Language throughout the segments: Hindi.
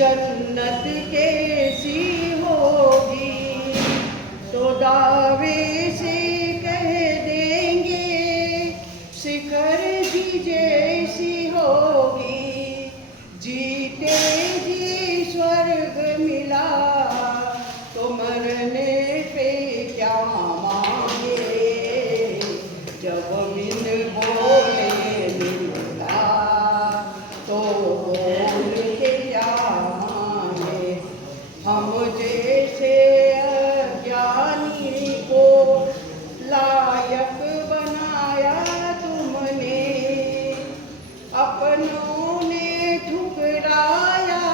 जन्नत कैसी होगी तो दावे से कह देंगे शिखर भी जैसी होगी। जीते जी स्वर्ग मिला तो मरने पे क्या मांगे, जब बिन बोले मिला तो बोल के क्या मांगे। हम जैसे अज्ञानी को लायक बनाया तुमने, अपनों ने ठुकराया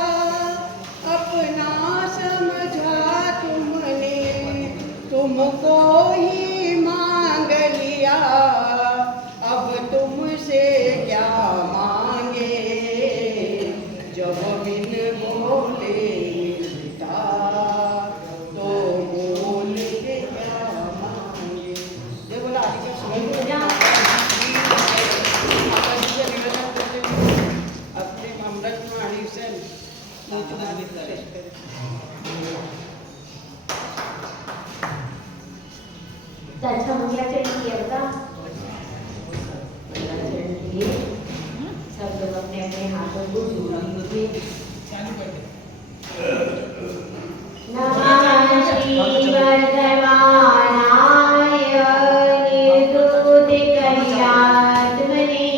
अपना समझा तुमने। तुमको ही मांग लिया अब तुमसे क्या मांगे, जब बिन बोले मिलता तो बोल के क्या मांगे। जय बोला आदि का अपने अमृत वाणी से अच्छा मंगलाचरण किया बता। मंगलाचरण किए सब लोग अपने अपने हाथों को जोड़िए। नमः श्री वर्धमानाय निर्दूत कल्यात्मने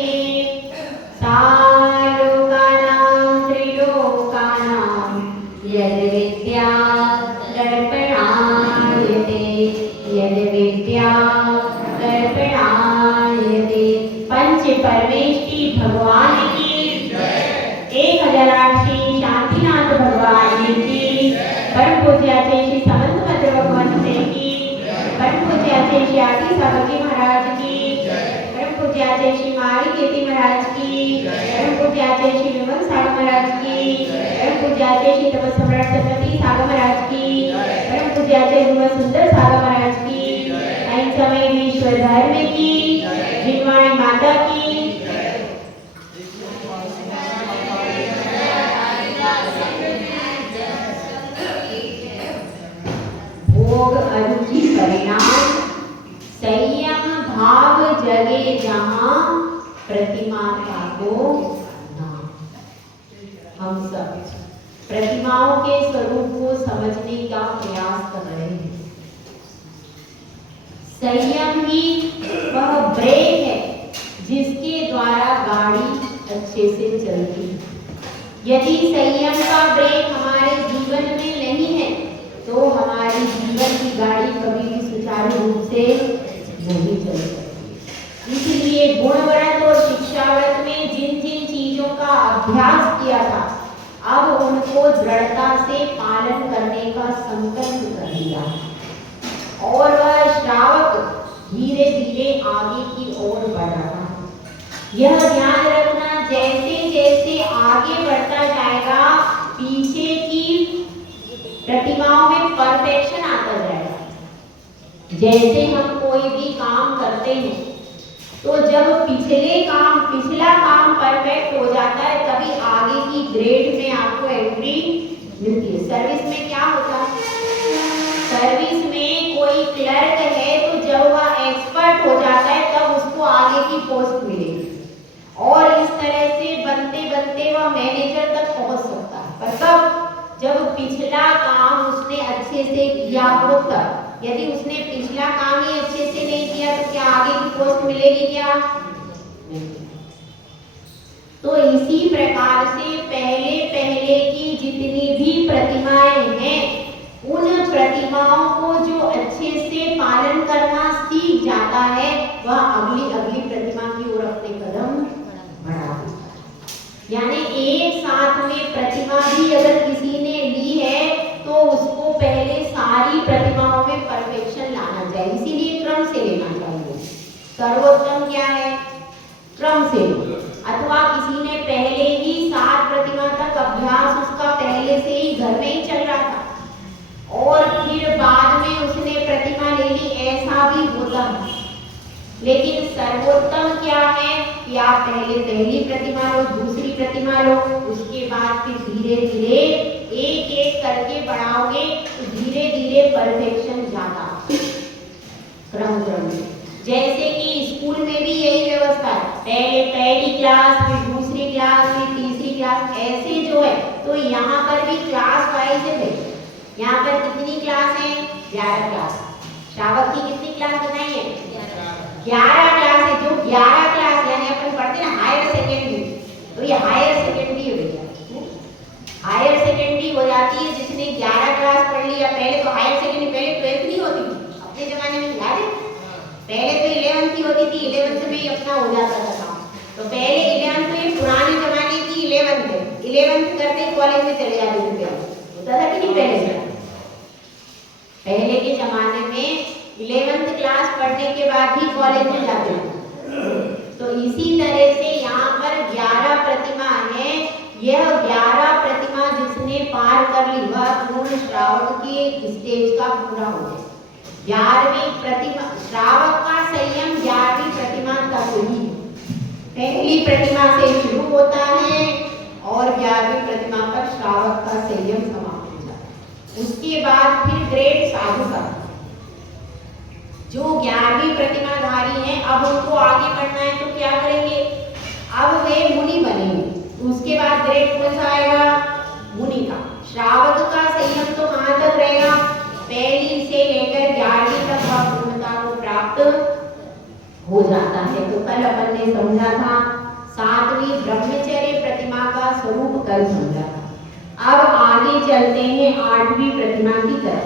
सालोकानां त्रिलोकानां यद्विद्या दर्पणायते यद्विद्या दर्पणायते। पंच परमेष्टि भगवान की 1008 श्री शांतिनाथ भगवान की, परम पूज्याचे श्री समंत भद्र भगवान की, परम पूज्याचे श्री आदि सावकी महाराज की, परम पूज्याचे श्री मारी केती महाराज की, परम पूज्याचे श्री विमल सागर महाराज की, परम पूज्याचे श्री तप सम्राट सतपति सागर महाराज की, परम पूज्याचे गुण सुंदर सागर महाराज की, ऐन समय ईश्वर धर्म की, जिनवाणी माता की, भोग अरुचि परिणाम संयम भाव जगे जहां प्रतिमा का को नाम। हम सब प्रतिमाओं के स्वरूप को समझने का प्रयास कर रहे हैं। संयम ही वह ब्रेक है जिसके द्वारा गाड़ी अच्छे से चलती है। यदि संयम का ब्रेक हमारे जीवन में नहीं है तो हमारी जीवन की गाड़ी कभी भी सुचारू रूप से नहीं चल सकती। इसलिए गुणव्रत और शिक्षाव्रत में जिन जिन चीजों का अभ्यास किया था अब उनको दृढ़ता से पालन करने का संकल्प कर लिया और वह श्रावक धीरे धीरे आगे की ओर बढ़ रहा है। यह ध्यान रखना जैसे जैसे आगे बढ़ता जाएगा पीछे की प्रतिमाओं में परफेक्शन आता जाएगा। जैसे हम कोई भी काम करते हैं तो जब पिछला काम परफेक्ट हो जाता है तभी आगे की ग्रेड में आपको एंट्री मिलती है। सर्विस में क्या होता है, सर्विस में कोई क्लर्क है तो जब वह एक्सपर्ट हो जाता है तब उसको आगे की पोस्ट मिलेगी और इस तरह से बनते बनते वह मैनेजर तक पहुंच सकता है। पर तब जब पिछला काम उसने अच्छे से किया हो तब, यदि उसने पिछला काम ही अच्छे से नहीं किया तो क्या आगे की पोस्ट मिलेगी क्या? तो इसी प्रकार से पहले पहले की जितनी भी प्रतिमाएं हैं उन प्रतिमाओं को जो अच्छे से पालन करना सीख जाता है वह अगली अगली प्रतिमा की ओर अपने कदम बढ़ाता है। यानी एक साथ में प्रतिमा भी अगर किसी ने ली है तो उसको पहले सारी प्रतिमाओं में परफेक्शन लाना चाहिए। इसीलिए क्रम से लेना चाहिए। सर्वोत्तम क्या है? क्रम से। अथवा किसी ने पहले ही 7 प्रतिमा तक अभ्यास उसका पहले से ही घर में ही चल रहा था और फिर बाद में उसने प्रतिमा ले ली, ऐसा भी होता है। लेकिन सर्वोत्तम क्या है कि आप पहले पहली प्रतिमा लो, दूसरी प्रतिमा प्रतिमा लो, उसके बाद फिर धीरे धीरे एक एक करके बढ़ाओगे तो धीरे धीरे परफेक्शन जाता क्रम क्रम में। जैसे कि स्कूल में भी यही व्यवस्था है, पहले पहली क्लास, फिर दूसरी क्लास, फिर तीसरी क्लास, ऐसे जो है। तो यहाँ पर भी क्लास वाइज है। यहाँ पर कितनी क्लास है? 11 क्लास। श्रावक की कितनी क्लास बताई है? 11 क्लास है। जो 11 क्लास यानी अपन पढ़ते हैं ना हायर सेकेंडरी, तो ये हायर सेकेंडरी हो गया। हायर सेकेंडरी हो जाती है जिसने 11 क्लास पढ़ लिया। पहले तो हायर सेकेंडरी, पहले 12th नहीं होती थी अपने जमाने में, याद है? पहले तो 11th की होती थी, 11th में ही अपना हो जाता था काम। तो पहले 11th में पुराने जमाने की 11th है, 11th करते कॉलेज में चले जाते थे। होता था कि नहीं पहले के जमाने में 11th क्लास पढ़ने के बाद ही कॉलेज में जाते थे। तो इसी तरह से यहाँ पर 11 प्रतिमा है। यह 11 प्रतिमा जिसने पार कर ली वह पूर्ण श्रावक के स्टेज का पूरा हो गया। 11वीं प्रतिमा, श्रावक का संयम 11वीं प्रतिमा तक ही, पहली प्रतिमा से शुरू होता है और 11वीं प्रतिमा पर श्रावक का संयम समाप्त हो जाता है। उसके बाद फिर ग्रेड साधुका, जो 11वीं प्रतिमाधारी हैं, अब उनको आगे बढ़ना है तो क्या करेंगे? अब वे मुनि बनेंगे। उसके बाद ग्रेड कौन सा आएगा? मुनि का। श्रावक का संयम तो कहाँ तक रहेगा? पहली से लेकर 11वीं तक वह पूर्णता को प्राप्त हो जाता है। तो कल अपन ने समझा था 7वीं ब्रह्मचर्य प्रतिमा का स्वरूप कल समझा था। अब आगे चलते हैं 8वीं प्रतिमा की तरफ।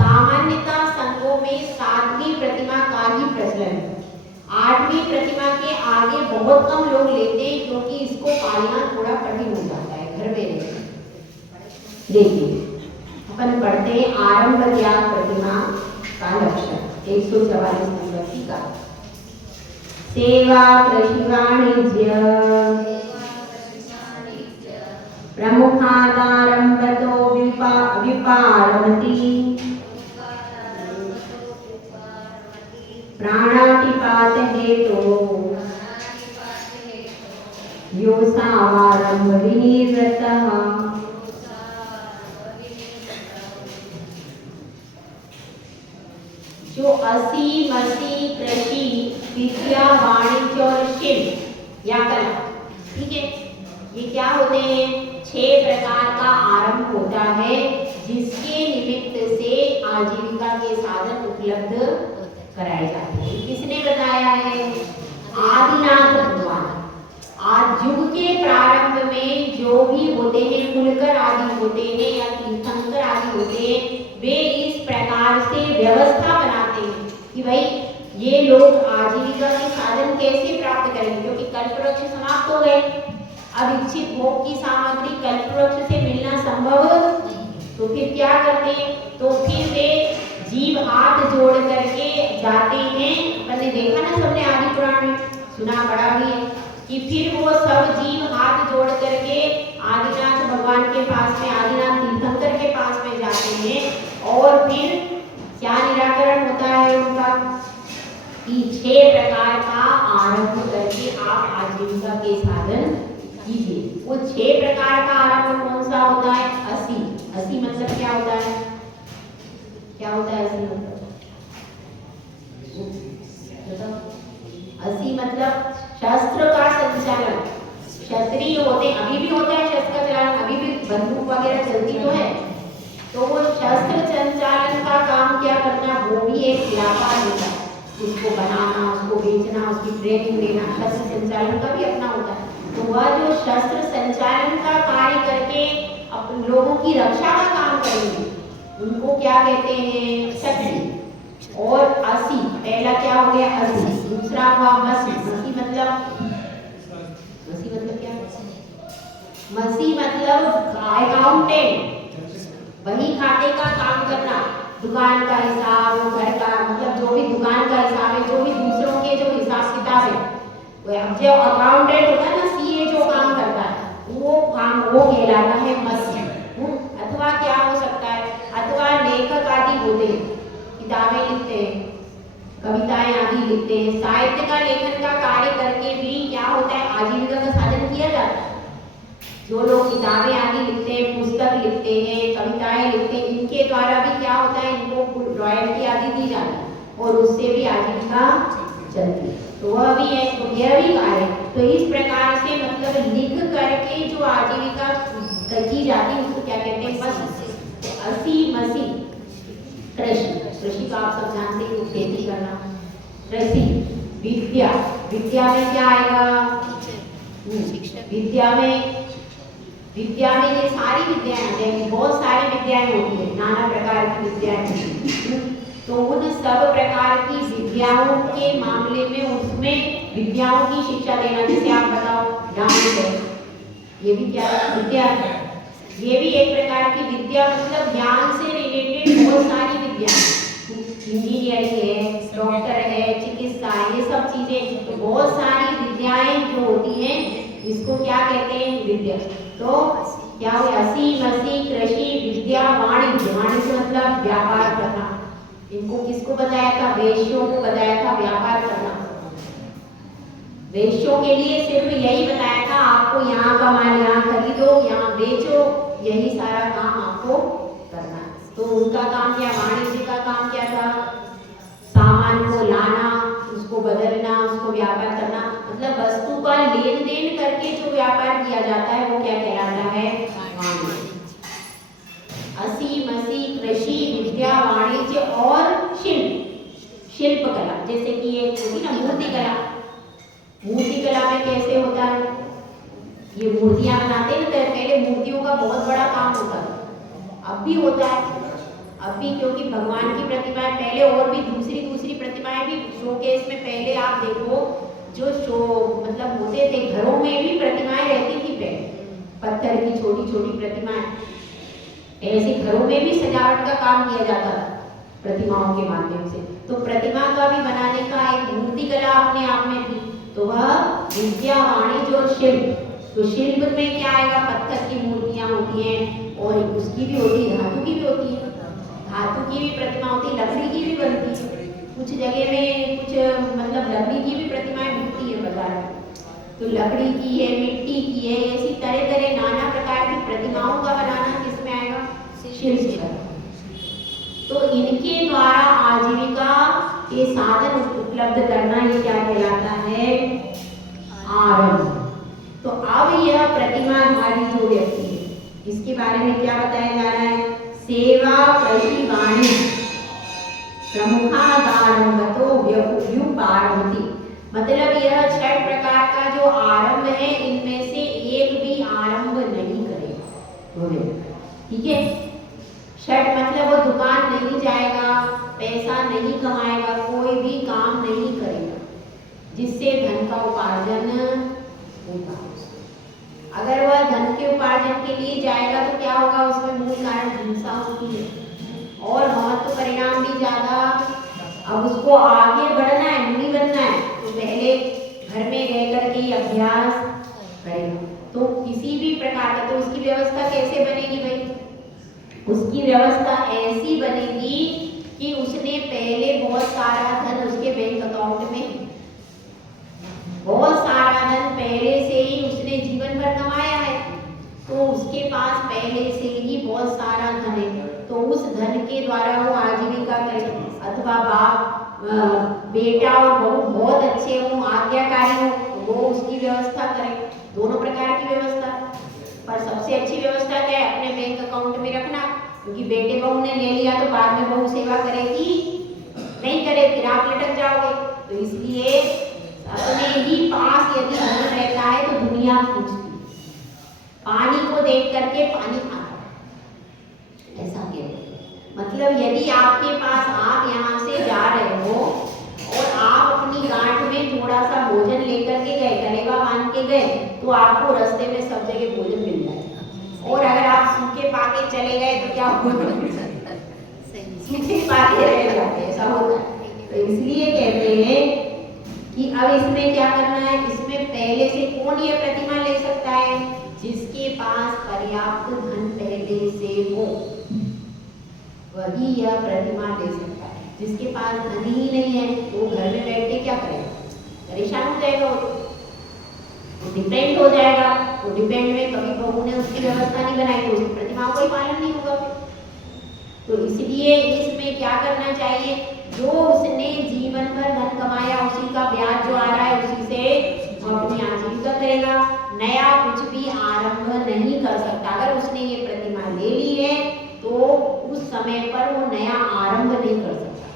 सामान्यतः संघों में 7वीं प्रतिमा का ही प्रचलन है। 8वीं प्रतिमा के आगे बहुत कम लोग लेते हैं क्योंकि इसको पालना थोड़ा कठिन हो जाता है घर में। देखिए अपन पढ़ते हैं आरंभ ज्ञात प्रतिमा का लक्षण 144 नंबर की का। सेवा कृषि वाणिज्य प्रमुखादारंभतो विपारमति प्राणातिपात हेतु योसावारंभ विनिवृत्तः। जो असी मसी कृषि विद्या वाणिज्य और शिल्प या कला, ठीक है, ये क्या होते हैं? 6 प्रकार का आरंभ होता है जिसके निमित्त से आजीविका के साधन उपलब्ध कराए जाते हैं। किसने बताया है? आदिनाथ भगवान। आज युग के प्रारंभ में जो भी होते हैं, कुलकर आदि होते हैं या तीर्थंकर आदि होते हैं, वे इस प्रकार से व्यवस्था बनाते हैं कि भाई ये लोग आजीविका के साधन कैसे प्राप्त करेंगे, क्योंकि कल्पवृक्ष समाप्त हो गए। अब इच्छित भोग की सामग्री कल्पवृक्ष से मिलना संभव, तो फिर क्या करते हैं? तो फिर वे जीव हाथ जोड़ करके जाते हैं। मैंने देखा ना, सबने आदि पुराण में सुना, पढ़ा भी है कि फिर वो सब जीव हाथ जोड़ करके आदिनाथ भगवान के पास में, आदिनाथ तीर्थंकर के पास में जाते हैं और फिर क्या निराकरण होता है उनका कि 6 प्रकार का आरंभ करके आप आजीविका के साधन कीजिए। वो 6 प्रकार का आरंभ कौन सा होता है? 80 मतलब क्या होता है? क्या होता है 80 मतलब? 80 मतलब शस्त्र का संचालन। क्षत्रिय होते, अभी भी होता है शस्त्र का चलन, अभी भी बंदूक वगैरह चलती तो है। तो वो शस्त्र संचालन का काम क्या करना, वो भी एक व्यापार होता है। उसको बनाना, उसको बेचना, उसकी ट्रेनिंग देना, शस्त्र संचालन का भी अपना होता है। तो वह जो शस्त्र संचालन का कार्य करके अपन लोगों की रक्षा का काम करेंगे, उनको क्या कहते हैं? क्षत्रिय। और 80, पहला क्या हो गया? 80। दूसरा हुआ मसी। मसी मतलब क्या? मसी मतलब अकाउंटेंट, वही खाते का काम करना, दुकान का हिसाब, घर का, मतलब जो भी दुकान का हिसाब है, जो भी दूसरों के जो हिसाब किताब है, वो जो अकाउंटेंट होता है ना, सीए जो काम करता है, वो काम वो कहलाता है मसी। अथवा क्या हो सकता है? अथवा लेखक आदि होते हैं, किताबें लिखते हैं, कविताएं आदि लिखते हैं, साहित्य का लेखन का कार्य करके भी क्या होता है? आजीविका का साधन किया जाता है। जो लोग किताबें आदि लिखते हैं, पुस्तक लिखते हैं, कविताएं लिखते हैं, इनके द्वारा भी क्या होता है, इनको रॉयल्टी आदि दी जाती है और उससे भी आजीविका चलती है। तो वह भी है, तो यह भी कार्य। तो इस प्रकार से मतलब लिख करके जो आजीविका की जाती है उसको क्या कहते हैं, बस असी मसी कृषि। कृषि का आप सब जानते हैं, खेती करना। कृषि, विद्या, विद्या में क्या आएगा, विद्या में ये सारी विद्याएं आ जाएंगी, बहुत सारी विद्याएं होती है, नाना प्रकार की विद्याएं। तो उन सब प्रकार की विद्याओं के मामले में उसमें विद्याओं की शिक्षा देना, जैसे आप बताओ डांस है, ये भी क्या विद्या है, ये भी एक प्रकार की विद्या, मतलब ज्ञान से रिलेटेड बहुत सारी विद्या, इंजीनियरिंग है, डॉक्टर है, चिकित्सा है, ये सब चीजें, तो बहुत सारी विद्याएं जो होती हैं इसको क्या कहते हैं, विद्या। तो क्या हुआ, असी मसी कृषि विद्या वाणिज्य। वाणिज्य मतलब व्यापार करना। इनको किसको बताया था, वेश्यों को बताया था व्यापार करना। वेश्यों के लिए सिर्फ यही बताया था, आपको यहाँ का माल यहाँ खरीदो, यहाँ बेचो, यही सारा काम आपको करना है। तो उनका काम क्या, वाणिज्य का काम क्या था, सामान को लाना, उसको बदलना, उसको व्यापार करना, मतलब वस्तु का लेन देन करके जो व्यापार किया जाता है वो क्या कहलाता है, वाणिज्य। असी मसी कृषि विद्या वाणिज्य और शिल्प। शिल्प कला, जैसे कि एक होगी ना मूर्ति कला। मूर्ति कला में कैसे होता है, ये मूर्तियां बनाते हैं, तो पहले मूर्तियों का बहुत बड़ा काम होता था, अब भी होता है, अब भी, क्योंकि भगवान की प्रतिमाएं पहले और भी दूसरी प्रतिमाएं भी शोकेस में, पहले आप देखो जो शो मतलब होते थे, घरों में भी प्रतिमाएं रहती थी पहले, पत्थर की छोटी छोटी प्रतिमाएं, ऐसे घरों में भी सजावट का काम किया जाता था प्रतिमाओं के माध्यम से। तो प्रतिमा का भी बनाने का एक मूर्ति कला अपने आप में थी। तो वह विद्या वाणिज्य और शिल्प। तो शिल्प में क्या आएगा, पत्थर की मूर्तियां होती हैं और उसकी भी होती है, धातु की भी होती है, धातु की भी प्रतिमा होती है, लकड़ी की भी बनती है, कुछ जगह में कुछ मतलब लकड़ी की भी प्रतिमाएं मिलती है बाजार में, तो लकड़ी की है, मिट्टी की है, ऐसी तरह तरह नाना प्रकार की प्रतिमाओं का बनाना किसमें आएगा, शिल्प। तो इनके द्वारा आजीविका के साधन उपलब्ध करना ये क्या कहलाता है, आरंभ। तो अब यह प्रतिमाधारी जो व्यक्ति है, इसके बारे में क्या बताया जा रहा है, सेवा कृषि वाणिज्य प्रमुखादारंभतो व्युपारंभति। मतलब यह 6 प्रकार का जो आरंभ है, इनमें से एक भी आरंभ नहीं करेगा, ठीक है। 6 मतलब वो दुकान नहीं जाएगा, पैसा नहीं कमाएगा, कोई भी काम नहीं करेगा जिससे धन का उपार्जन होगा। अगर वह धन के उपार्जन के लिए जाएगा तो क्या होगा, उसमें मूल कारण हिंसा होती है और महत्व परिणाम भी ज्यादा। अब उसको आगे बढ़ना है, मुनि बनना है, तो पहले घर में रह करके ही अभ्यास करेगा। तो किसी भी प्रकार का, तो उसकी व्यवस्था कैसे बनेगी भाई, उसकी व्यवस्था ऐसी बनेगी कि उसने पहले बहुत सारा धन उसके बैंक अकाउंट में, बहुत सारा धन पहले से ही उसने जीवन भर कमाया है, तो उसके पास पहले से ही बहुत सारा धन है, तो उस धन के द्वारा वो आजीविका करे। अथवा बाप बेटा और बहू बहुत अच्छे हो, आज्ञाकारी हो, तो वो उसकी व्यवस्था करे, दोनों प्रकार की व्यवस्था। पर सबसे अच्छी व्यवस्था क्या है, अपने बैंक अकाउंट में रखना, क्योंकि बेटे बहू ने ले लिया तो बाद में बहू सेवा करेगी नहीं करे, फिर आप लटक जाओगे। तो इसलिए अपने ही पास यदि धन रहता है तो दुनिया पूछती, पानी को देख करके पानी खाता, ऐसा कहते हैं। मतलब यदि आपके पास, आप यहाँ से जा रहे हो और आप अपनी गांठ में थोड़ा सा भोजन लेकर के गए, कलेवा बांध के गए, तो आपको रास्ते में सब जगह भोजन मिल जाएगा। और अगर आप सूखे पाके चले गए तो क्या होगा, सूखे पाके रह जाते, ऐसा होता है। तो इसलिए कहते हैं कि अब इसमें क्या करना है, इसमें पहले से कौन ये प्रतिमा ले सकता है, जिसके पास पर्याप्त धन पहले से हो, वही यह प्रतिमा ले सकता है। जिसके पास धन ही नहीं है वो घर में बैठ के क्या करेगा, परेशान हो जाएगा, वो डिपेंड हो जाएगा। वो डिपेंड में कभी बहू उसकी व्यवस्था नहीं बनाई तो उसकी प्रतिमाओं का ही पालन नहीं होगा फिर। तो इसलिए इसमें क्या करना चाहिए, जो उसने जीवन भर धन कमाया उसी का ब्याज जो आ रहा है उसी से वो अपनी आजीविका करेगा, नया कुछ भी आरंभ नहीं कर सकता। अगर उसने ये प्रतिमा ले ली है तो उस समय पर वो नया आरंभ नहीं कर सकता।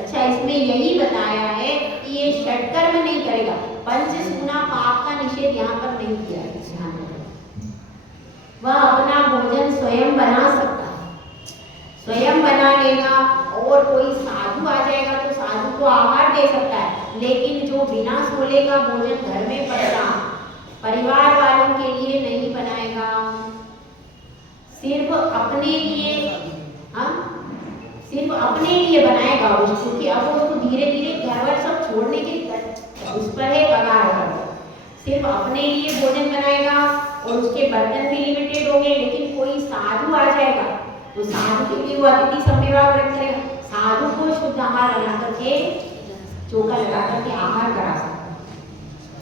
अच्छा इसमें यही बताया है कि ये षटकर्म नहीं करेगा, पंचसूना पाप का निषेध यहाँ पर नहीं किया है। वह अपना भोजन स्वयं बना सकता है, स्वयं बना लेगा, और कोई साधु आ जाएगा तो साधु को आहार दे सकता है, लेकिन जो बिना सोले का भोजन घर में पड़ता परिवार वालों के लिए नहीं बनाएगा, सिर्फ अपने लिए, हाँ सिर्फ अपने लिए बनाएगा उसको, क्योंकि अब वो तो धीरे धीरे घर वर सब छोड़ने के उस पर है कगार पर, सिर्फ अपने लिए भोजन बनाएगा और उसके बर्तन भी लिमिटेड होंगे। लेकिन कोई साधु आ जाएगा तो साधु के लिए वो अतिथि संविवाह व्रत करेगा, साधु को शुद्ध आहार बना करके चौका लगा करके आहार करा सकता है।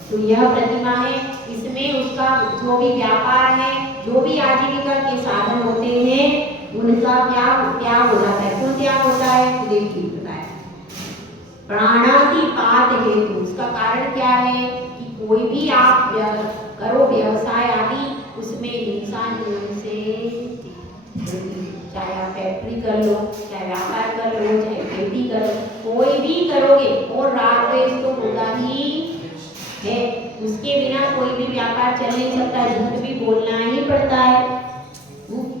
तो यह प्रतिमा है, इसमें उसका जो भी व्यापार है, जो भी आजीविका के साधन होते हैं उनका त्याग हो जाता है। क्यों त्याग होता है तो देखिए बताया, प्राणातिपात हेतु। उसका कारण क्या है कि कोई भी आप करो व्यवसाय आदि उसमें इंसान से, चाहे आप फैक्ट्री कर लो, चाहे व्यापार कर लो, चाहे खेती कर लो, कोई भी करोगे और राग द्वेष तो होगा ही है, उसके बिना कोई भी व्यापार चल नहीं सकता, झूठ भी बोलना ही पड़ता है।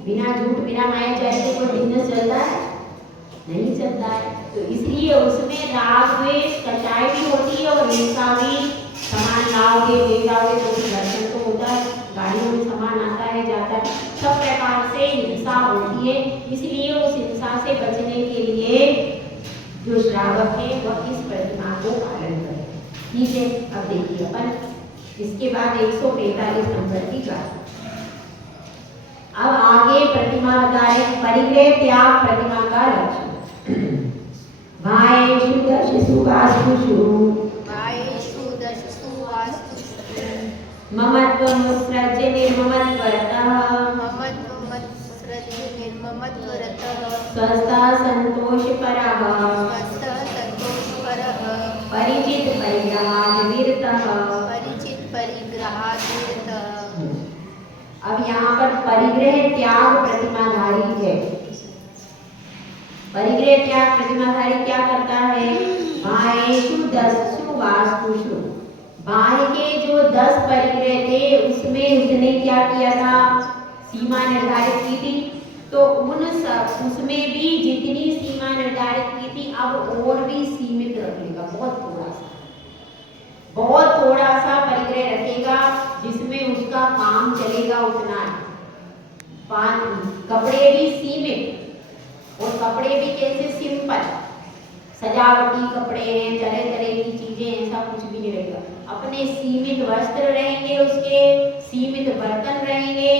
बिना झूठ बिना माया चाहे से कोई बिजनेस चलता है, नहीं चलता है। तो इसलिए उसमें राग द्वेष कचाई भी होती है और हिंसा भी, सामान लाओगे ले जाओगे तो घर्षण तो होता है, गाड़ियों में सामान आता है जाता है, सब प्रकार से हिंसा होती है। इसलिए उस हिंसा से बचने के लिए जो श्रावक है वह इस प्रतिमा को पालन करे। ठीक है, अब देखिए अपन इसके बाद 145 नंबर की बात। अब आगे प्रतिमा बता रहे परिग्रह त्याग प्रतिमा का लक्षण। भाएषु दशसु वास्तुषु ममत्वमुत्सृज्य निर्ममत्वरतः स्वस्था संतोषपरः परिचित परिग्रहाद्विरतः। अब यहाँ पर परिग्रह त्याग प्रतिमाधारी है। परिग्रह त्याग प्रतिमाधारी क्या करता है, भाएषु दशसु वास्तुषु, बाह्य के जो 10 परिग्रह थे उसमें उसने क्या किया था, सीमा निर्धारित की थी। तो उसमें भी जितनी सीमा निर्धारित की थी अब और भी सीमित रखेगा, बहुत थोड़ा सा परिग्रह रखेगा जिसमें उसका काम चलेगा उतना। कपड़े भी सीमित, और कपड़े भी कैसे, सिंपल सजावटी कपड़े हैं, तरह तरह की चीजें, ऐसा कुछ भी नहीं रहेगा। अपने सीमित वस्त्र रहेंगे, उसके सीमित बर्तन रहेंगे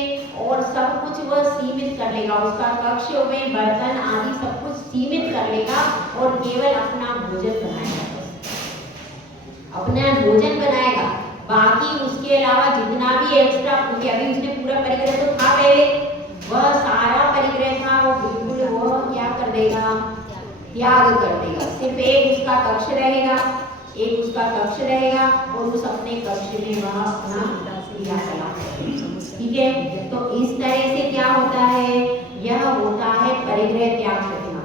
और सब कुछ वह सीमित कर लेगा। उसका कक्ष में बर्तन आदि सब कुछ सीमित कर लेगा और केवल अपना भोजन बनाएगा, अपना भोजन बनाएगा। बाकी उसके अलावा जितना भी एक्स्ट्रा, क्योंकि अभी उसने पूरा परिग्रह तो था पहले, वह सारा परिग्रह था वो बिल्कुल वह क्या कर देगा, त्याग कर देगा। सिर्फ एक उसका कक्ष रहेगा, एक उसका कक्ष रहेगा और उस अपने कक्ष में वह अपना क्रियाकलाप करेगा। ठीक है, तो इस तरह से क्या होता है, यह होता है परिग्रह त्याग प्रतिमा।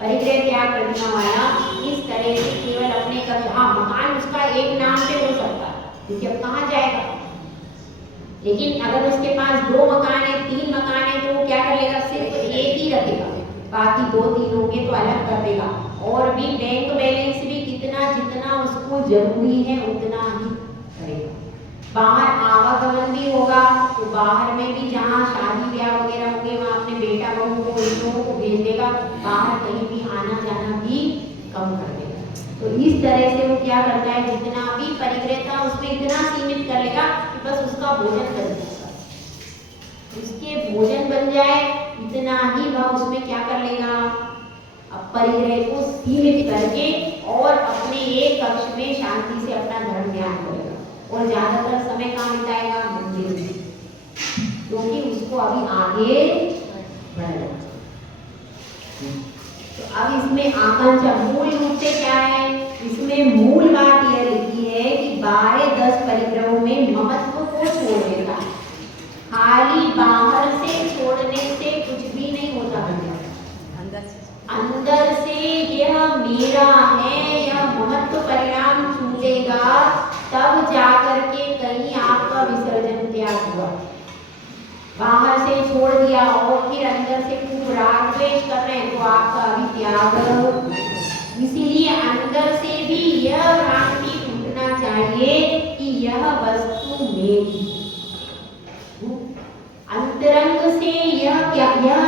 परिग्रह त्याग प्रतिमा वाला इस तरह से केवल अपने कक्ष, हाँ मकान उसका एक नाम पे हो सकता है क्योंकि अब कहाँ जाएगा, लेकिन अगर उसके पास 2 मकान है, 3 मकान है तो वो क्या कर लेगा, सिर्फ एक ही रखेगा, बाकी 2-3 होंगे तो अलग कर देगा। और भी बैंक बैलेंस भी कितना जितना उसको जरूरी है उतना ही करेगा। बाहर आवागमन भी होगा तो बाहर में भी जहाँ शादी ब्याह वगैरह होंगे वहाँ अपने बेटा बहू को इन लोगों को भेज देगा, बाहर कहीं भी आना जाना भी कम कर देगा। तो इस तरह से वो क्या करता है, जितना भी परिग्रह था उसमें इतना सीमित कर लेगा कि बस उसका भोजन बन जाएगा, उसके भोजन बन जाए इतना ही वह उसमें क्या कर लेगा, अब परिग्रह को सीमित करके और अपने एक कक्ष में शांति से अपना धर्म ध्यान करेगा और ज्यादातर समय कहाँ बिताएगा, मंदिर में। तो क्योंकि उसको अभी आगे बढ़ना। तो अब इसमें आकांक्षा मूल रूप से क्या है, इसमें मूल बात यह लिखी है कि 12-10 परिग्रहों में ममत्व को छोड़ देता है। खाली बाहर से छोड़ने से कुछ भी नहीं होता, अंदर से यह मेरा है, यह ममत्व परिणाम छूटेगा, तब जाकर के कहीं आपका विसर्जन त्याग हुआ। बाहर से छोड़ दिया और फिर अंदर से खूब राग द्वेष कर रहे हैं तो आपका अभी त्याग। इसीलिए अंदर से भी यह भ्रांति टूटना चाहिए कि यह वस्तु मेरी। अंतरंग से यह क्या, यह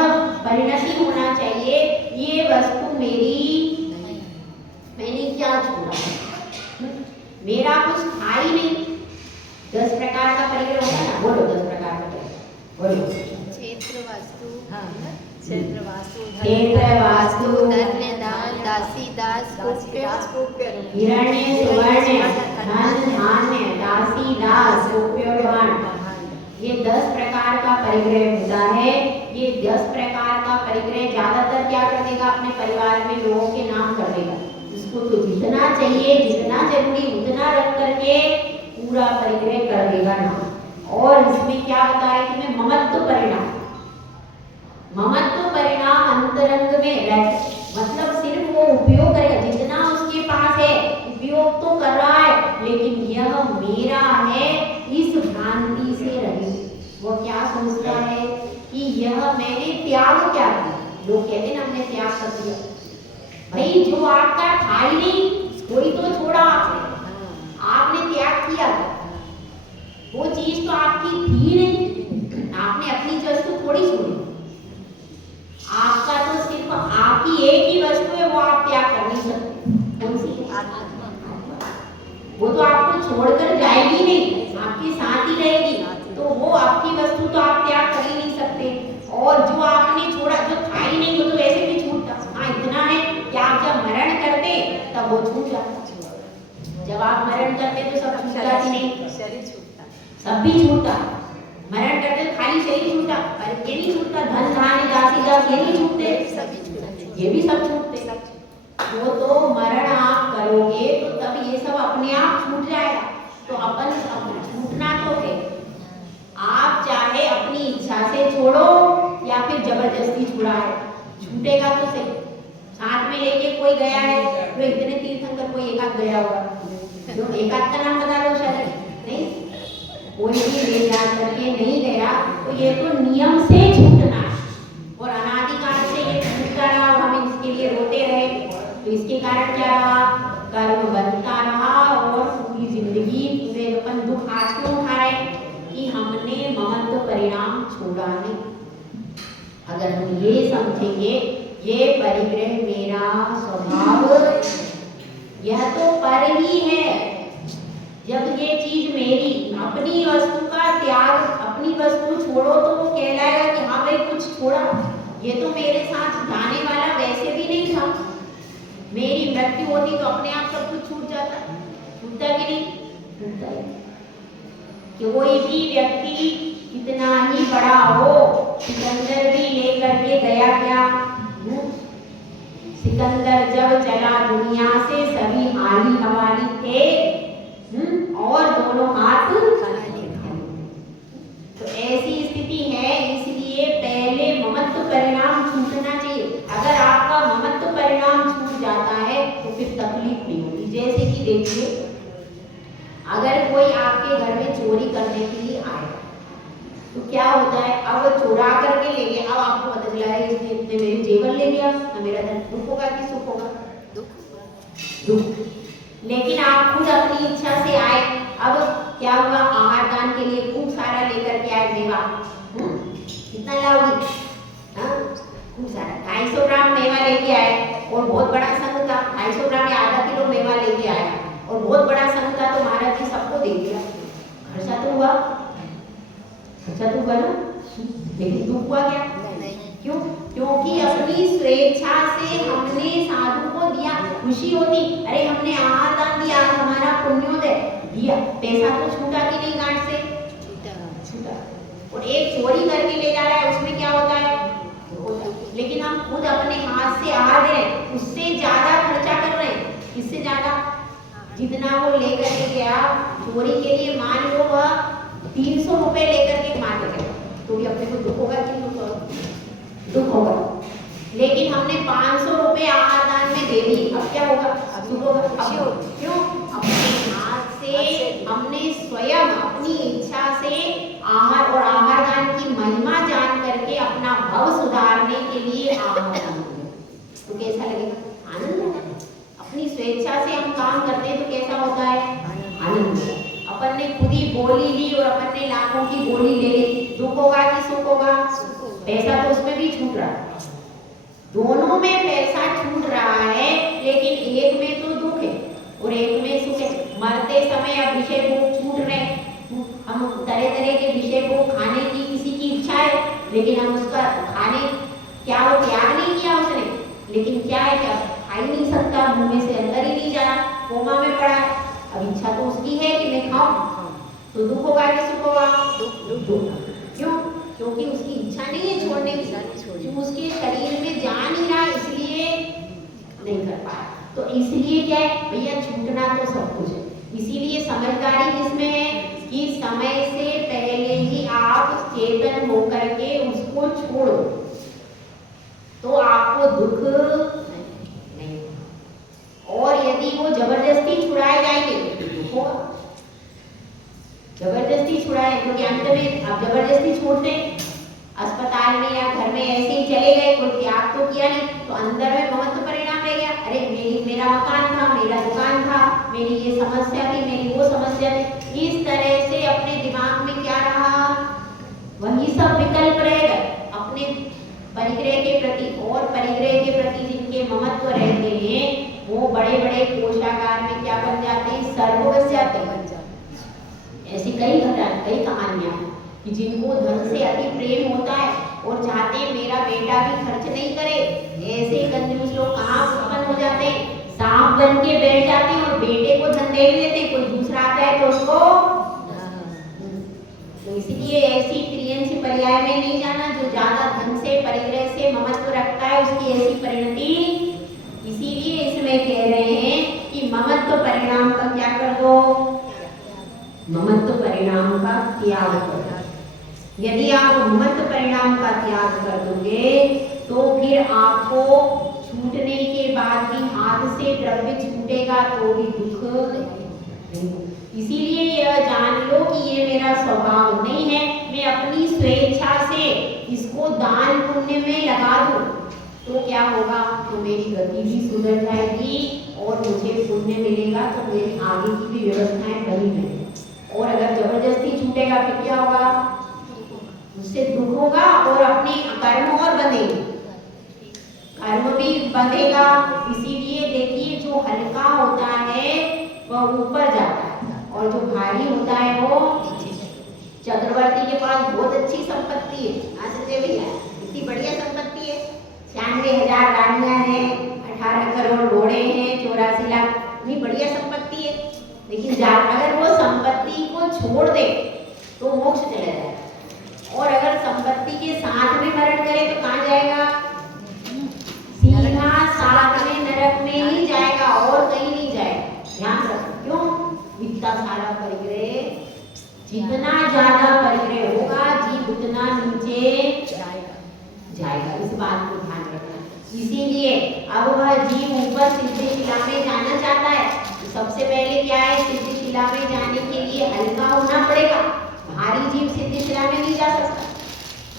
परिणति होना चाहिए, ये वस्तु मेरी, मैंने क्या छोड़ा, मेरा कुछ था ही नहीं। 10 प्रकार का परिग्रह होता है ना, बोलो 10 प्रकार का परिग्रह बोलो। क्षेत्र वास्तु, क्षेत्र वास्तु, धन्य दान, दासी दास, हिरण्य सुवर्ण, धन धान्य, दासी दास, उपयोगवान, ये 10 प्रकार का परिग्रह होता है। ये 10 प्रकार का परिग्रह ज्यादातर क्या कर देगा, अपने परिवार में लोगों के नाम कर देगा। इसको तो जितना चाहिए, जितना जरूरी उतना रख करके पूरा परिग्रह कर देगा नाम। और इसमें क्या बता रहे कि मैं ममत्व परिणाम, ममत्व परिणाम अंतरंग में रह, मतलब सिर्फ वो उपयोग करेगा, जितना उसके पास है उपयोग तो कर रहा है, लेकिन यह मेरा है, इस भ्रांति से रहे। वो क्या सोचता है कि यह मैंने त्याग क्या किया। लोग कहते हैं ना हमने त्याग कर दिया, भाई जो आपका था ही नहीं कोई तो छोड़ा आपने, आपने त्याग किया, वो चीज तो आपकी थी नहीं, आपने अपनी वस्तु थोड़ी छोड़ी। आपका तो सिर्फ आपकी एक ही वस्तु है, वो आप त्याग कर नहीं सकते। कौन सी? वो तो आपको छोड़कर जाएगी नहीं, आपके साथ ही रहेगी, तो वो आपकी वस्तु तो आप त्याग कर ही नहीं सकते। और जो आपने छोड़ा, जो था ही नहीं, वो तो वैसे भी छूटता। हाँ इतना है कि आप जब मरण करते तब वो छूट जाता। जब आप मरण करते तो सब छूटता कि नहीं, शरीर छूटता, सब भी छूटता। मरण करते तो खाली शरीर छूटता, पर ये नहीं छूटता, धन धान्य दासी दास ये नहीं छूटते, ये भी सब छूटते। वो तो मरण आप करोगे तो तब ये सब अपने आप छूट जाएगा। तो अपन छूटना तो है, आप चाहे अपनी इच्छा से छोड़ो या फिर जबरदस्ती छुड़ाए, छूटेगा तो सही। साथ में लेके कोई गया है तो इतने तीर्थंकर कोई एकाध गया होगा, जो एकाध का नाम बता दो शायद नहीं, कोई भी ले जा करके नहीं गया, तो ये तो नियम से छूटना है। और अनादिकाल से ये छूटता रहा और हम इसके लिए रोते रहे, तो इसके कारण क्या रहा, कर्म बनता रहा और पूरी जिंदगी पूरे अपन दुख आज क्यों उठा रहे कि हमने ममत्व परिणाम छोड़ा नहीं। अगर हम ये समझेंगे ये परिग्रह मेरा स्वभाव, यह तो पर ही है। जब ये चीज मेरी, अपनी वस्तु का त्याग, अपनी वस्तु छोड़ो तो वो कहलाएगा कि हाँ भाई कुछ छोड़ा। ये तो मेरे साथ जाने वाला वैसे भी नहीं था, मेरी मृत्यु होती तो अपने आप सब कुछ छूट जाता, छूटता कि नहीं, छूटता है। कि कोई भी व्यक्ति कितना ही बड़ा हो, सिकंदर भी लेकर के गया क्या, सिकंदर जब चला दुनिया से सभी हाली हवाली थे, और दोनों हाथ खाली। तो ऐसी स्थिति है, इसलिए पहले ममत्व परिणाम छूटना चाहिए। अगर आपका ममत्व परिणाम छूट जाता है तो फिर तकलीफ नहीं होती। जैसे कि देखिए, अगर कोई आपके घर में चोरी करने के लिए आए तो क्या होता है, अब चुरा करके ले गया, अब आपको पता चला है इसने मेरे जेवर ले लिया, ना मेरा धन, दुख होगा कि सुख होगा, दुख। लेकिन आप खुद अपनी इच्छा से आए, अब क्या हुआ, आहार दान के लिए खूब सारा लेकर के आए मेवा, कितना लाओगी, खूब सारा 250 ग्राम मेवा लेके आए, और बहुत बड़ा संघ था, 250 ग्राम या आधा किलो मेवा लेके आया, और बहुत बड़ा संघ था, तो महाराज जी सबको दे दिया। खर्चा तो हुआ, खर्चा तो हुआ ना, लेकिन दुख हुआ क्या, क्यों, क्योंकि अपनी स्वेच्छा से हमने साधु को दिया, खुशी होती, अरे हमने आहार दान दिया, हमारा पुण्योदय दिया, पैसा तो छूटा कि नहीं गांठ से, छूटा। और एक चोरी करके ले जा रहा है, उसमें क्या होता है? लेकिन हम खुद अपने हाथ से आ रहे हैं, उससे ज्यादा खर्चा कर रहे हैं। किससे ज्यादा? जितना वो लेकर के गया चोरी के लिए, मान लो वह 300 रुपए लेकर के मान गया, तो भी अपने को दुख होगा कि दुख होगा। लेकिन हमने 500 रुपए आहार दान में दे दी, अब क्या होगा? दुख होगा। क्यों? अपने हाथ से हमने स्वयं अपनी इच्छा से आहार और आहार दान की महिमा जान करके अपना भव सुधारने के लिए आहार दान किया, तो कैसा लगेगा? आनंद होगा। अपनी स्वेच्छा से हम काम करते हैं तो कैसा होता है? आनंद। अपन ने खुद ही बोली ली और अपन ने लाखों की बोली ले ली, दुख होगा कि सुख होगा? पैसा तो उसमें भी छूट रहा है, दोनों में पैसा छूट रहा है, लेकिन एक में तो दुख है और एक में सुख है। मरते समय अब विषय भोग छूट रहे, हम तरह तरह के विषय भोग खाने की किसी की इच्छा है, लेकिन हम उसका खाने क्या वो त्याग नहीं किया उसने, लेकिन क्या है, क्या खा ही नहीं सकता, मुंह में से अंदर ही नहीं जा रहा, कोमा में पड़ा है। अब इच्छा तो उसकी है कि मैं खाऊं, तो दुख होगा कि सुख होगा? दुख। क्यों? क्योंकि उसकी इच्छा नहीं है छोड़ने की, जो उसके शरीर में जा नहीं रहा, इसलिए नहीं कर पाया। तो इसलिए क्या है भैया, छूटना तो सब कुछ है। इसीलिए समझदारी किसमें है कि समय से पहले ही आप चेतन होकर के उसको छोड़ो, तो आपको दुख नहीं। और यदि वो जबरदस्ती छुड़ाए जाएंगे तो दुख होगा। जबरदस्ती छुड़ाए, क्योंकि अंत में आप जबरदस्ती छोड़ते, अस्पताल में या घर में ऐसे ही चले गए, कोई त्याग तो किया नहीं, तो अंदर में ममत्व परिणाम रह गया। अरे मेरा मकान था, मेरा दुकान था, मेरी ये समस्या थी, मेरी वो समस्या थी। इस तरह से अपने दिमाग में क्या रहा, वही सब विकल्प रह गए अपने परिग्रह के प्रति। और परिग्रह के प्रति जिनके ममत्व रहते हैं वो बड़े बड़े कोषागार में क्या बन जाते हैं? सर्व बस जाते हैं। ऐसी कई कहानियां हैं कि जिनको धन से अति प्रेम होता है और चाहते हैं मेरा बेटा भी खर्च नहीं करे, ऐसे कंजूस लोग कहाँ उत्पन्न हो जाते हैं? सांप बन के बैठ जाते हैं और बेटे को धन दे देते, कोई दूसरा आता है तो उसको। तो इसलिए ऐसी त्रियंशी पर्याय में नहीं जाना। जो ज्यादा धन से परिग्रह से ममत्व रखता है उसकी ऐसी परिणति। इसीलिए इसमें कह रहे हैं कि ममत्व परिणाम का क्या कर दो? ममत्व परिणाम का त्याग कर दो। यदि आप ममत्व परिणाम का त्याग कर दोगे तो फिर आपको छूटने के बाद भी हाथ से द्रव्य छूटेगा तो भी दुख नहीं। इसीलिए यह जान लो कि ये मेरा स्वभाव नहीं है, मैं अपनी स्वेच्छा से इसको दान पुण्य में लगा दूं तो क्या होगा? तो मेरी गति भी सुधर जाएगी और मुझे पुण्य मिलेगा, तो मेरी आगे की भी व्यवस्थाएं बनी रहेंगी। और अगर जबरदस्ती छूटेगा फिर क्या होगा? उससे दुख होगा और अपने कर्म और बंधेंगे, कर्म भी बंधेगा। इसीलिए देखिए जो हल्का होता है वह ऊपर जाता है और जो भारी होता है वो। चक्रवर्ती के पास बहुत अच्छी संपत्ति है, आश्चर्य भैया, इतनी बढ़िया संपत्ति है, 96,000 रानियां हैं, 18 करोड़ घोड़े हैं, 84 लाख, इतनी बढ़िया संपत्ति है। लेकिन अगर वो संपत्ति को छोड़ दे तो मोक्ष चला जाएगा, और अगर संपत्ति के साथ में मरण करे तो कहाँ जाएगा? सीधा साथ में नरक में ही जाएगा और कहीं नहीं जाएगा। ध्यान रखो, क्यों? इतना सारा परिग्रह, जितना ज्यादा परिग्रह होगा जीव उतना नीचे जाएगा। इस बात को ध्यान रखना। इसीलिए अब वह जीव ऊपर सिद्धशिला में जाना चाहता है, तो सबसे पहले क्या है? सिद्धशिला में जाने के लिए हल्का होना पड़ेगा। भारी जीव सिद्धशिला में नहीं जा सकता,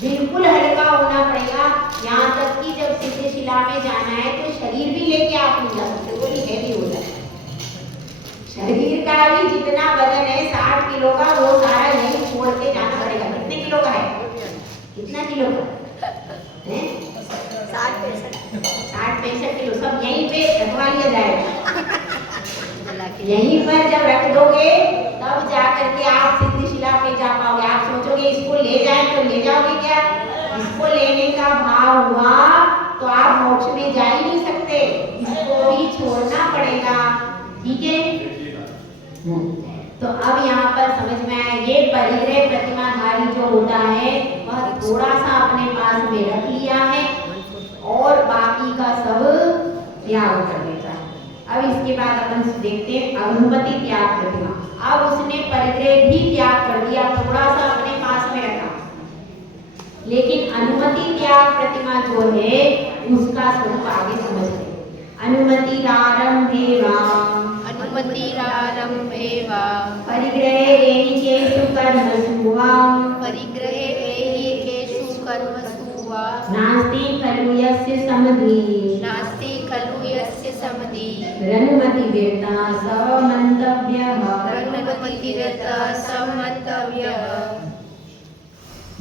बिल्कुल हल्का होना पड़ेगा। यहाँ तक कि जब सिद्धशिला में जाना है तो शरीर भी लेके आप नहीं जा सकते, वो भी हैवी हो जाए। शरीर का भी जितना वजन है 60 किलो का, वो सारा यही छोड़ के जाना पड़ेगा। कितने किलो का है? कितना किलो का है? 60-65 किलो सब यहीं पे रखवा लिया जाएगा। यहीं पर जब रख दोगे तब जा करके आप सिद्धशिला पे जा पाओगे। आप सोचोगे इसको ले जाए तो ले जाओगे क्या? इसको लेने का भाव हुआ तो आप मोक्ष में जा ही नहीं सकते, इसको भी छोड़ना पड़ेगा। ठीक है? तो अब यहाँ पर समझ में आया, ये परिग्रह प्रतिमाधारी जो होता है वह थोड़ा सा अपने पास में रख लिया है और बाकी का सब त्याग कर देता है। अब इसके बाद अपन देखते हैं अनुमति त्याग प्रतिमा। अब उसने परिग्रह भी त्याग कर दिया, थोड़ा सा अपने पास में रखा, लेकिन अनुमति त्याग प्रतिमा जो है उसका स्वरूप आगे समझते हैं। अनुमतिरारंभेवा अनुमतिरारम्भेवा परिग्रहेहि कर्मसु वा परिग्रहेहि कर्मसु वा नास्ति खलु यस्य समधि नास्ति खलु यस्य समधि रनुमतिर्ता समन्तव्यः अनुमतिरता समन्तव्यः।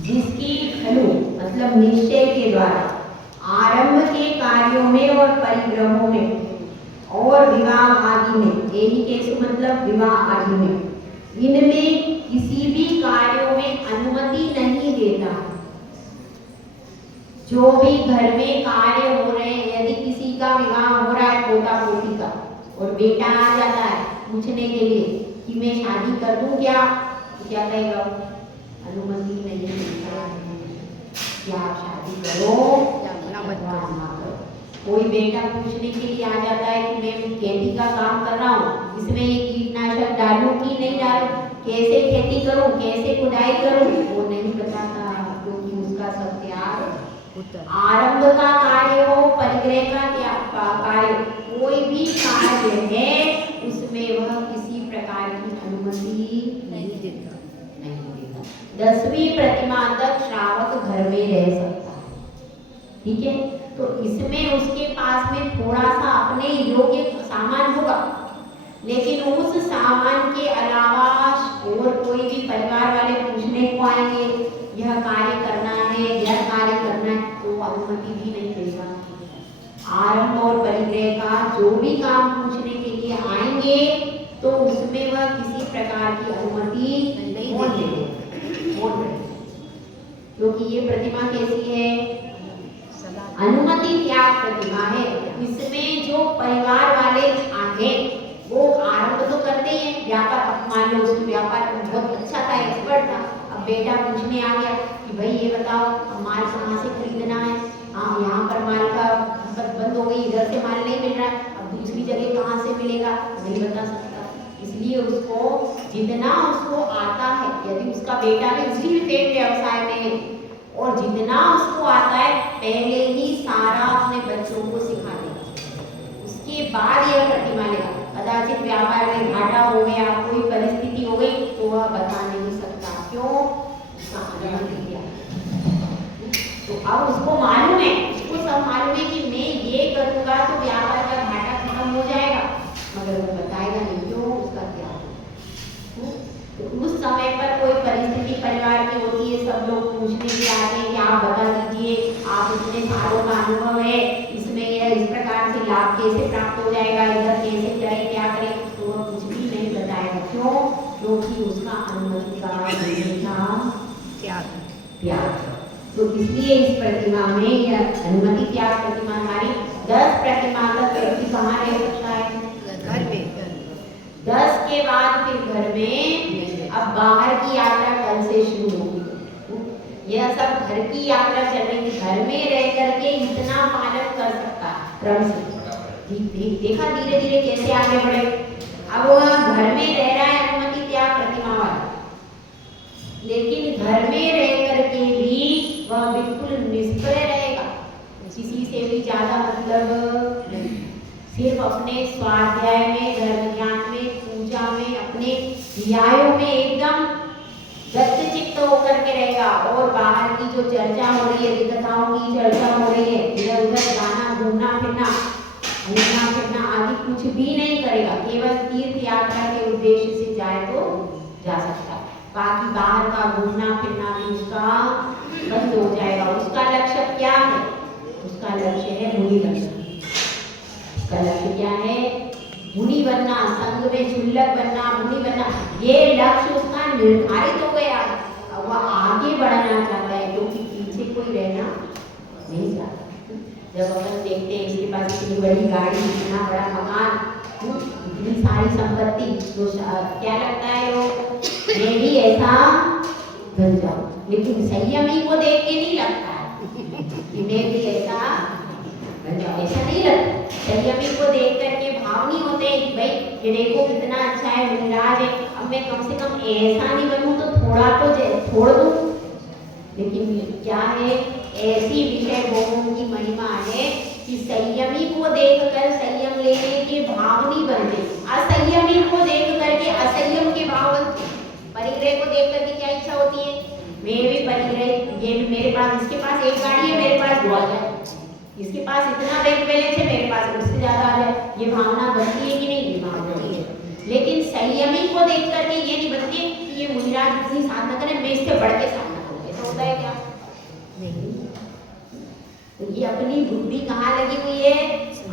जिसकी खलु मतलब निश्चय के द्वारा आरंभ के कार्यों में और परिग्रहों में और विवाह आदि में, यही केसु मतलब विवाह आदि में, इनमें किसी भी कार्यों में अनुमति नहीं देता। जो भी घर में कार्य हो रहे हैं, यदि किसी का विवाह हो रहा है पोता पोती का और बेटा आ जाता है पूछने के लिए कि मैं शादी कर दूं क्या, तो क्या कहेगा? अनुमति नहीं देता, क्या आप शादी करो या मत करो। कोई बेटा पूछने के लिए आ जाता है कि मैं खेती का काम कर रहा हूँ, इसमें ये कीटनाशक डालूं कि नहीं डालूं, कैसे खेती करूं, कैसे खुदाई करूं, वो नहीं बताता, क्योंकि उसका सब त्याग आरंभ का कार्य हो, परिग्रह का कार्य, कोई भी कार्य है उसमें वह किसी प्रकार की अनुमति नहीं देता। 10वीं प्रतिमा तक श्रावक घर में रह सकता है, ठीक है। तो इसमें उसके पास में थोड़ा सा अपने योग्य सामान होगा, लेकिन उस सामान के अलावा और कोई भी परिवार वाले पूछने को आएंगे यह कार्य करना है, यह कार्य करना है, तो अनुमति भी नहीं देगा। आरंभ और परिग्रह का जो भी काम पूछने के लिए आएंगे तो उसमें वह किसी प्रकार की अनुमति नहीं देगा, क्योंकि ये प्रतिमा कैसी है? अनुमति त्याग प्रतिमा है। इसमें जो परिवार वाले आगे वो आरंभ तो करते हैं व्यापार, मान लो उसमें व्यापार बहुत अच्छा था, एक्सपर्ट था, अब बेटा पूछने आ गया कि भाई ये बताओ माल कहाँ से खरीदना है, हाँ यहाँ पर माल का बंद हो गई, इधर से माल नहीं मिल रहा है, अब दूसरी जगह कहाँ से मिलेगा, नहीं बता सकता। इसलिए उसको जितना उसको आता है, यदि उसका बेटा भी उसी व्यवसाय में है और जितना उसको आता है पहले ही सारा अपने बच्चों को सिखा देगा, उसके बाद यह प्रतिमा लेगा। कदाचित व्यापार में घाटा हो गया, कोई परिस्थिति हो गई तो वह बता नहीं सकता, क्यों? उसका अनुमति दिया। तो अब उसको मालूम है, उसको सब मालूम है कि मैं ये करूंगा तो व्यापार का घाटा खत्म हो जाएगा, मगर वो बताएगा नहीं, क्यों? उसका त्याग। तो उस समय पर कोई परिस्थिति परिवार की होती है, सब लोग पूछने के आते हैं कि आप बता दीजिए, आप इतने सालों का अनुभव है, इसमें यह इस प्रकार से लाभ कैसे प्राप्त हो जाएगा, इधर कैसे करें, क्या करें, तो वह कुछ भी नहीं बताएगा। क्यों? क्योंकि उसका अनुमति का त्याग। तो इसलिए इस प्रतिमा में यह अनुमति त्याग प्रतिमाधारी 10 प्रतिमा तक व्यक्ति कहाँ रह सकता है? घर में। 10 के बाद फिर घर में। अब बाहर की यात्रा कल से शुरू होगी, यह सब घर की यात्रा चल रही है, घर में रह करके इतना पालन कर सकता है क्रम से। देखा धीरे धीरे कैसे आगे बढ़े। अब वह घर में रह रहा है अनुमति त्याग प्रतिमा वाला, लेकिन घर में रह करके भी वह बिल्कुल निष्क्रिय रहेगा, किसी से भी ज्यादा मतलब नहीं, सिर्फ अपने स्वाध्याय में, धर्म ज्ञान में, पूजा में, अपने न्यायों में एकदम दत्तचित्त होकर के रहेगा। और बाहर की जो चर्चा हो रही है, विकथाओं की चर्चा हो रही है, इधर उधर जाना, घूमना फिरना, घूमना फिरना आदि कुछ भी नहीं करेगा, केवल तीर्थ यात्रा के उद्देश्य से जाए तो जा सकता है, बाकी बाहर का घूमना फिरना भी उसका बंद हो जाएगा। उसका लक्ष्य क्या है? उसका लक्ष्य है मुनि बनना। उसका लक्ष्य क्या है? मुनि बनना, संघ में शुल्लक बनना, मुनि बनना, ये लक्ष्य उसका निर्धारित हो गया। अब वह आगे बढ़ना चाहता है, क्योंकि पीछे कोई रहना नहीं चाहता। जब अपन देखते हैं इसके पास इतनी बड़ी गाड़ी, इतना बड़ा मकान, इतनी सारी संपत्ति, तो क्या लगता है लोग, मैं भी ऐसा बन जाऊं। लेकिन संयमी को देख के नहीं लगता है कि मैं भी ऐसा बन जाऊं, ऐसा नहीं लगता। संयमी को देख करके भाव नहीं होते कि भाई ये देखो कितना अच्छा है, मुनिराज है, अब मैं कम से कम ऐसा नहीं बनूं तो थोड़ा तो छोड़ दूं। लेकिन क्या है, ऐसी विषय भोगों की महिमा है कि संयमी को देखकर संयम लेने के भाव नहीं बनते, असंयमी को देख करके असंयम के भाव बनते। परिग्रह को देख करके क्या इच्छा होती है, मैं भी परिग्रह, ये मेरे पास, इसके पास एक गाड़ी है, मेरे पास दो आ जाए, इसके पास इतना बैंक बैलेंस है, मेरे पास उससे ज्यादा आ जाए। ये भावना बनती है कि नहीं? ये भावना बनती है। लेकिन संयमी को देख करके ये नहीं बनती कि ये मुनिराज इतनी साधना करे, मैं इससे बढ़ के साधना करूं। ऐसा होता है क्या? नहीं। तो ये अपनी बुद्धि कहाँ लगी हुई है?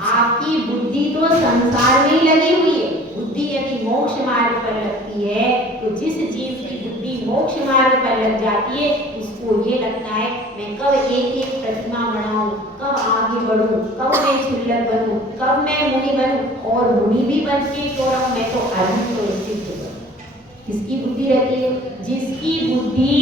आपकी बुद्धि तो संसार में ही लगी हुई है। बुद्धि यदि मोक्ष मार्ग पर लगती है तो जिस जीव की बुद्धि मोक्ष मार्ग पर लग जाती है उसको ये लगता है मैं कब एक एक प्रतिमा बनाऊं, कब आगे बढ़ूं, कब मैं क्षुल्लक बनूं, कब मैं मुनि बनूं, और मुनि भी बन के क्यों रहूं, मैं तो अरहंत तो सिद्ध बनूं। किसकी बुद्धि रहती है? जिसकी बुद्धि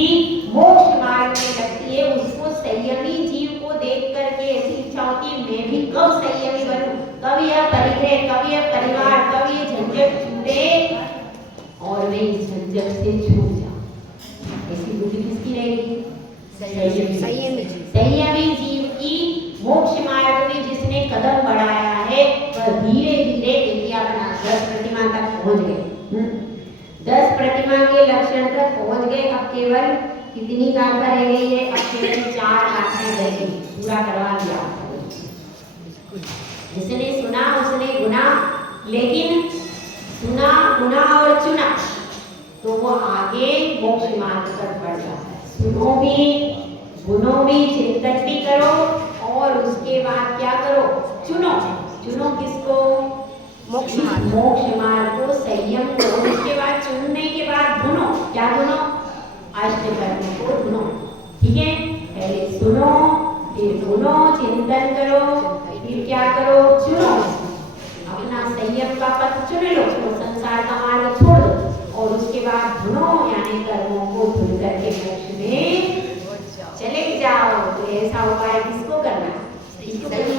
मोक्ष मार्ग में लगती है उसको संयमी जीव को देख करके ऐसी इच्छा होती है मैं भी कब संयमी बनूं, कब यह परिग्रह, कब यह परिवार, कब ये झंझट छूटे और मैं इस झंझट से छूट जाऊं। ऐसी बुद्धि किसकी रहेगी? संयमी जीव की मोक्ष मार्ग में जिसने कदम बढ़ाया है वह धीरे धीरे देखिए अपना 10 प्रतिमा तक पहुंच गए। 10 प्रतिमा के लक्षण तक पहुंच गए। अब केवल कितनी गाथा रह गई है? अब केवल 4 गाथाएं रह गई, पूरा करवा दिया। जिसने सुना उसने गुना, लेकिन सुना गुना और चुना तो वो आगे मोक्ष मार्ग पर बढ़ जाता है। सुनो भी, गुनो भी, चिंतन भी करो और उसके बाद क्या करो? चुनो। चुनो किसको? मोक्ष मार्ग को, संयम को। उसके बाद चुनने के बाद धुनो। क्या धुनो? अष्ट कर्म को धुनो। ठीक है, पहले सुनो, फिर धुनो, चिंतन करो, फिर क्या करो? चुनो। अपना संयम का पथ चुन लो, तो संसार का मार्ग छोड़ दो और उसके बाद धुनो यानी कर्मों को धुन करके मोक्ष में चले जाओ। तो ऐसा उपाय किसको करना है? किसको करना?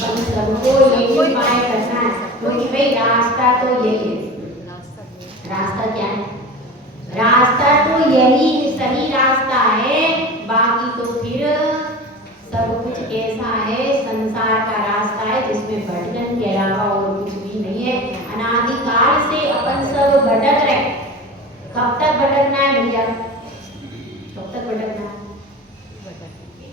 सबको यही उपाय करना है, क्योंकि भाई रास्ता तो यही है। रास्ता क्या है? रास्ता तो यही सही रास्ता है, बाकी तो फिर सब कुछ ऐसा है, संसार का रास्ता है जिसमें भटकन के अलावा और कुछ भी नहीं है। अनादिकाल से अपन सब भटक रहे। कब तक भटकना है भैया? कब तक भटकना है?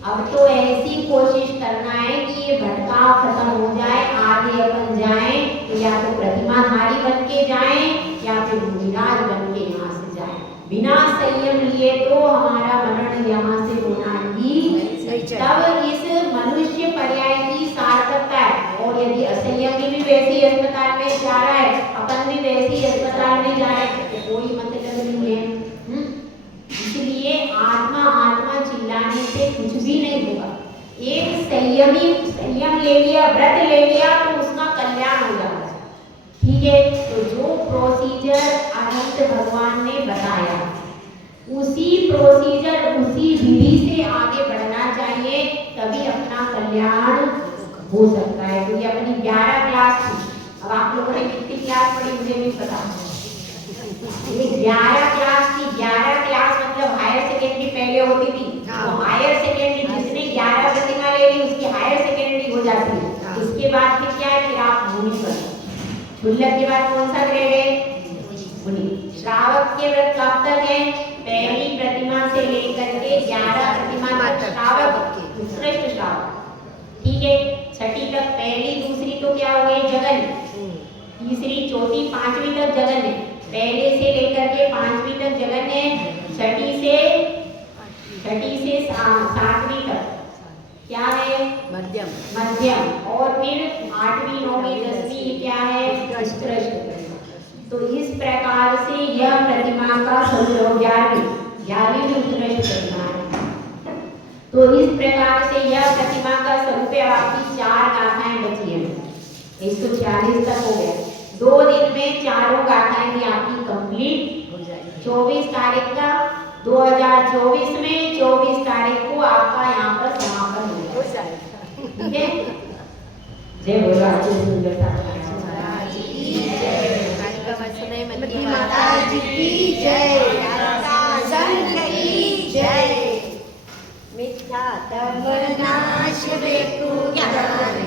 अब तो ऐसी कोशिश करना है कि ये भटकाव खत्म हो जाए, आगे अपन जाएं तो या तो प्रतिमाधारी बन के जाएं या फिर मुनिराज बन के यहाँ से जाएं। बिना संयम लिए तो हमारा मरण यहाँ से होना ही तब इस मनुष्य पर्याय की सार्थकता है। और यदि असंयमी भी वैसे ही अस्पताल में जा रहा है, अपन भी वैसे ही अस्पताल में जा रहे हैं, तो कोई मतलब नहीं है। इसलिए आत्मा आत्मा चिल्लाने से कुछ भी नहीं होगा। एक संयम ले लिया, व्रत ले लिया तो उसका कल्याण हो जाता है। ठीक है, तो जो प्रोसीजर अनंत भगवान ने बताया उसी प्रोसीजर, उसी विधि से आगे बढ़ना चाहिए, तभी अपना कल्याण हो सकता है। क्योंकि अपनी 11 क्लास थी, अब आप लोगों ने कितनी क्लास पढ़ी मुझे नहीं पता। 11 क्लास थी। 11 क्लास मतलब हायर सेकेंडरी पहले होती थी, तो हायर सेकेंडरी जिसने 11 प्रतिमा ले ली उसकी हायर सेकेंडरी हो जाती है। उसके बाद फिर क्या है? फिर आप मुनि बनो। क्षुल्लक के बाद कौन सा ग्रेड है? मुनि। श्रावक के व्रत कब तक है? पहली प्रतिमा से लेकर के 11 प्रतिमा तक श्रावक, उत्कृष्ट श्रावक। ठीक है, छठी तक पहली दूसरी तो क्या हो गई? जगन। तीसरी चौथी पांचवी तक जगन है। पहले से लेकर के 5वीं तक जगन है। छठी से 7वीं तक क्या है? मध्यम। और फिर 8वीं 9वीं 10वीं क्या है? उत्कृष्ट। तो इस प्रकार से यह प्रतिमा का स्वरूप 11वीं उत्कृष्ट प्रतिमा है। तो इस प्रकार से यह प्रतिमा का स्वरूप है। आपकी 4 गाथाएं बची हैं, 146 तक हो गया। 2 दिन में चारों गाथाएं भी आपकी कंप्लीट हो जाएगी। 24 तारीख का 2024 में 24 तारीख को आपका यहाँ पर समापन हो हो जाएगा। जाएगा। ठीक है? जय बोला सुंदरता महाराज की जय। कालिका वसुदेव मती माता जी की जय। संघ की जय। मिथ्या तम नाश वे